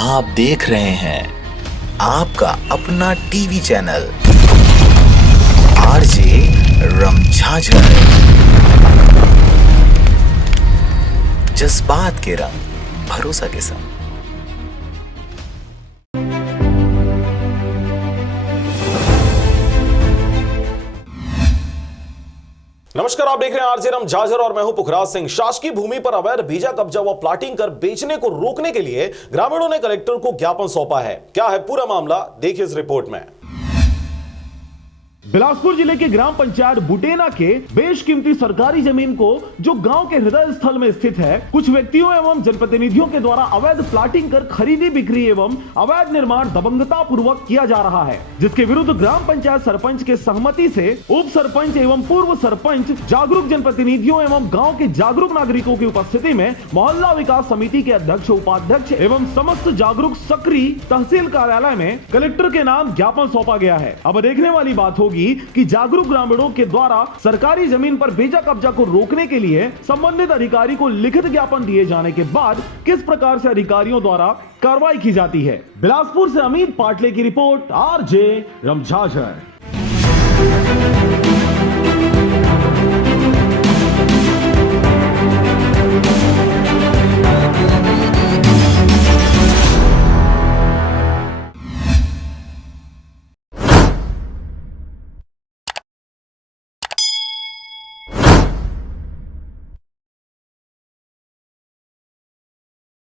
आप देख रहे हैं आपका अपना टीवी चैनल आरजे रमझाझर। जज्बात के रंग, भरोसा के संग। नमस्कार, आप देख रहे हैं आरजे रमझाझर और मैं हूं पुखराज सिंह। शासकीय भूमि पर अवैध बीजा कब्जा व प्लाटिंग कर बेचने को रोकने के लिए ग्रामीणों ने कलेक्टर को ज्ञापन सौंपा है। क्या है पूरा मामला, देखिए इस रिपोर्ट में। बिलासपुर जिले के ग्राम पंचायत बुटेना के बेशकीमती सरकारी जमीन को, जो गांव के हृदय स्थल में स्थित है, कुछ व्यक्तियों एवं जनप्रतिनिधियों के द्वारा अवैध प्लाटिंग कर खरीदी बिक्री एवं अवैध निर्माण दबंगता पूर्वक किया जा रहा है, जिसके विरुद्ध ग्राम पंचायत सरपंच के सहमति से उप सरपंच एवं पूर्व सरपंच, जागरूक जनप्रतिनिधियों एवं गाँव के जागरूक नागरिकों की उपस्थिति में मोहल्ला विकास समिति के अध्यक्ष, उपाध्यक्ष एवं समस्त जागरूक सक्रिय तहसील कार्यालय में कलेक्टर के नाम ज्ञापन सौंपा गया है। अब देखने वाली बात होगी कि जागरूक ग्रामीणों के द्वारा सरकारी जमीन पर बेजा कब्जा को रोकने के लिए संबंधित अधिकारी को लिखित ज्ञापन दिए जाने के बाद किस प्रकार से अधिकारियों द्वारा कार्रवाई की जाती है। बिलासपुर से अमित पाटले की रिपोर्ट, आरजे रमझाझर।